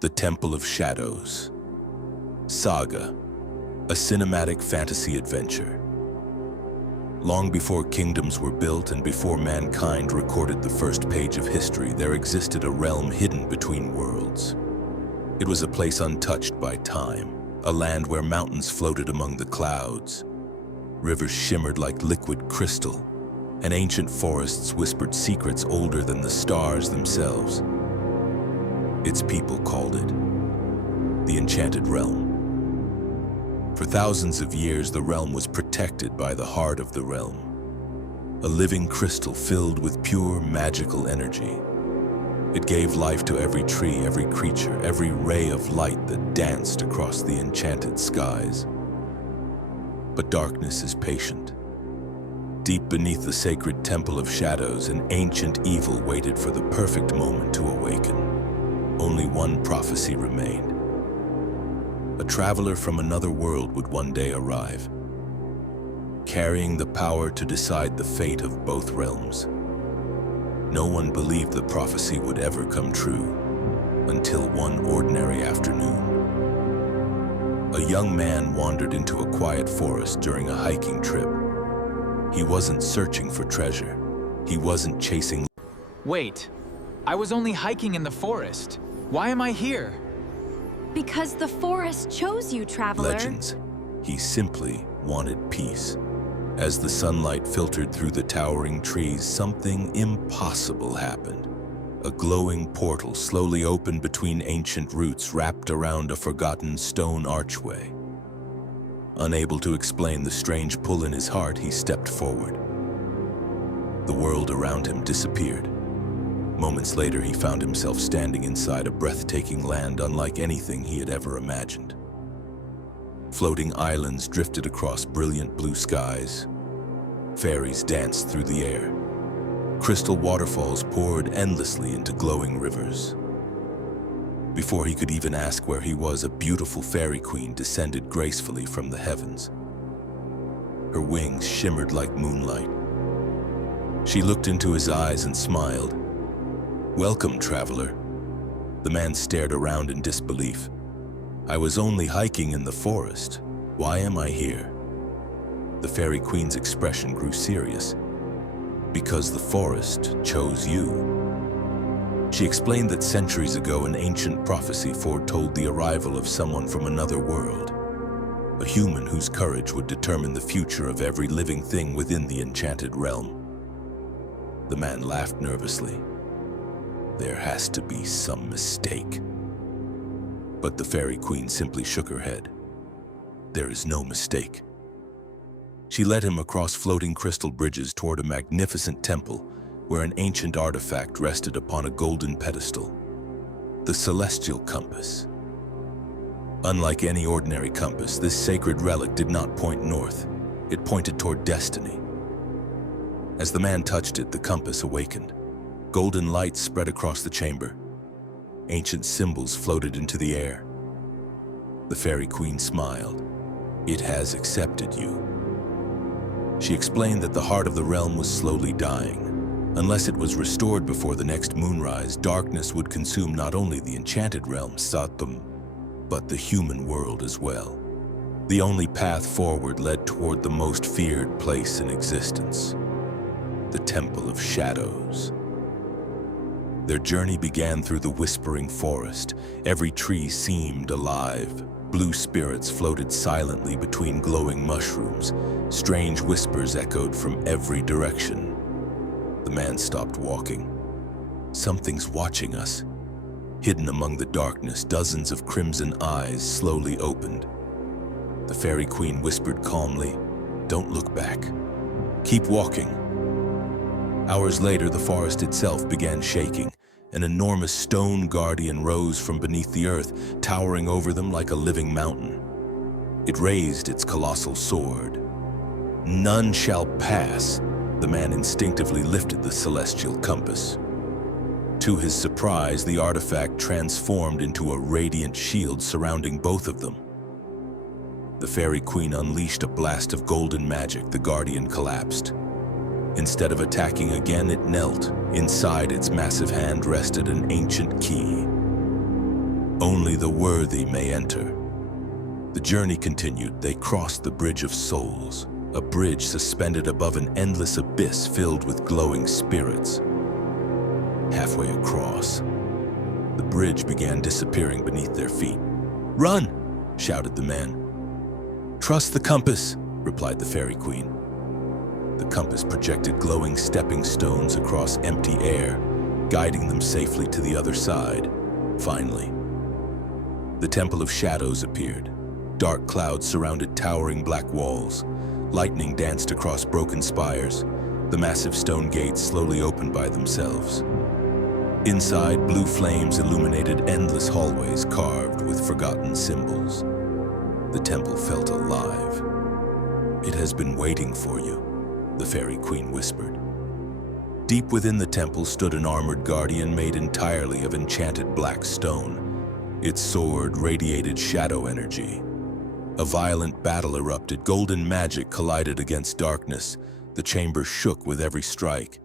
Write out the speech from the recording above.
The Temple of Shadows. Saga, a cinematic fantasy adventure. Long before kingdoms were built and before mankind recorded the first page of history, there existed a realm hidden between worlds. It was a place untouched by time, a land where mountains floated among the clouds, rivers shimmered like liquid crystal, and ancient forests whispered secrets older than the stars themselves. Its people called it the Enchanted Realm. For thousands of years, the realm was protected by the heart of the realm, a living crystal filled with pure magical energy. It gave life to every tree, every creature, every ray of light that danced across the enchanted skies. But darkness is patient. Deep beneath the sacred Temple of Shadows, an ancient evil waited for the perfect moment to awaken. Only one prophecy remained. A traveler from another world would one day arrive, carrying the power to decide the fate of both realms. No one believed the prophecy would ever come true until one ordinary afternoon. A young man wandered into a quiet forest during a hiking trip. He wasn't searching for treasure. He wasn't chasing. Wait, I was only hiking in the forest. Why am I here? Because the forest chose you, traveler. Legends. He simply wanted peace. As the sunlight filtered through the towering trees, something impossible happened. A glowing portal slowly opened between ancient roots wrapped around a forgotten stone archway. Unable to explain the strange pull in his heart, he stepped forward. The world around him disappeared. Moments later, he found himself standing inside a breathtaking land unlike anything he had ever imagined. Floating islands drifted across brilliant blue skies. Fairies danced through the air. Crystal waterfalls poured endlessly into glowing rivers. Before he could even ask where he was, a beautiful fairy queen descended gracefully from the heavens. Her wings shimmered like moonlight. She looked into his eyes and smiled. "Welcome, traveler." The man stared around in disbelief. "I was only hiking in the forest. Why am I here?" The fairy queen's expression grew serious. "Because the forest chose you." She explained that centuries ago, an ancient prophecy foretold the arrival of someone from another world, a human whose courage would determine the future of every living thing within the enchanted realm. The man laughed nervously. "There has to be some mistake." But the fairy queen simply shook her head. "There is no mistake." She led him across floating crystal bridges toward a magnificent temple where an ancient artifact rested upon a golden pedestal, the celestial compass. Unlike any ordinary compass, this sacred relic did not point north. It pointed toward destiny. As the man touched it, the compass awakened. Golden light spread across the chamber. Ancient symbols floated into the air. The fairy queen smiled. "It has accepted you." She explained that the heart of the realm was slowly dying. Unless it was restored before the next moonrise, darkness would consume not only the enchanted realm, Satum, but the human world as well. The only path forward led toward the most feared place in existence, the Temple of Shadows. Their journey began through the whispering forest. Every tree seemed alive. Blue spirits floated silently between glowing mushrooms. Strange whispers echoed from every direction. The man stopped walking. "Something's watching us." Hidden among the darkness, dozens of crimson eyes slowly opened. The fairy queen whispered calmly, "Don't look back. Keep walking." Hours later, the forest itself began shaking. An enormous stone guardian rose from beneath the earth, towering over them like a living mountain. It raised its colossal sword. "None shall pass." The man instinctively lifted the celestial compass. To his surprise, the artifact transformed into a radiant shield surrounding both of them. The fairy queen unleashed a blast of golden magic. The guardian collapsed. Instead of attacking again, it knelt. Inside its massive hand rested an ancient key. Only the worthy may enter. The journey continued. They crossed the Bridge of Souls, a bridge suspended above an endless abyss filled with glowing spirits. Halfway across, the bridge began disappearing beneath their feet. "Run!" shouted the man. "Trust the compass," replied the Fairy Queen. The compass projected glowing stepping stones across empty air, guiding them safely to the other side. Finally, the Temple of Shadows appeared. Dark clouds surrounded towering black walls. Lightning danced across broken spires. The massive stone gates slowly opened by themselves. Inside, blue flames illuminated endless hallways carved with forgotten symbols. The temple felt alive. "It has been waiting for you," the Fairy Queen whispered. Deep within the temple stood an armored guardian made entirely of enchanted black stone. Its sword radiated shadow energy. A violent battle erupted. Golden magic collided against darkness. The chamber shook with every strike.